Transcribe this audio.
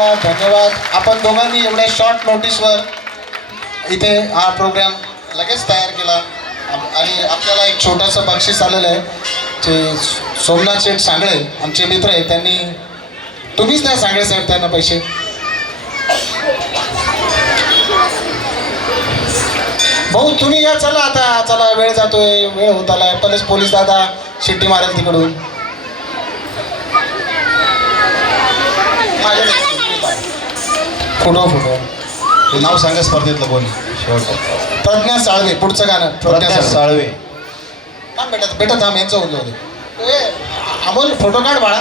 धन्यवाद धन्यवाद. आपण दोघांनी एवढ्या शॉर्ट नोटीसवर इथे हा प्रोग्राम लगेच तयार केला आणि आपल्याला एक छोटंसं बक्षीस आलेलं आहे. जे सोमनाथ शेठ सांगळे आमचे मित्र आहे, त्यांनी तुम्हीच नाही सांगळे साहेब त्यांना पैसे. भाऊ तुम्ही या, चला आता, चला वेळ जातोय, वेळ होत आलाय. पोलीस दादा शिट्टी मारेल तिकडून. फोटो हे नाव सांगा स्पर्धेतलं कोणी शेवट. प्रज्ञा साळवे. पुढचं गाणं प्रज्ञा साळवे. थांब बेटा, थांब यांचं होऊन जाऊ दे. अमोल फोटो काढ बाळा.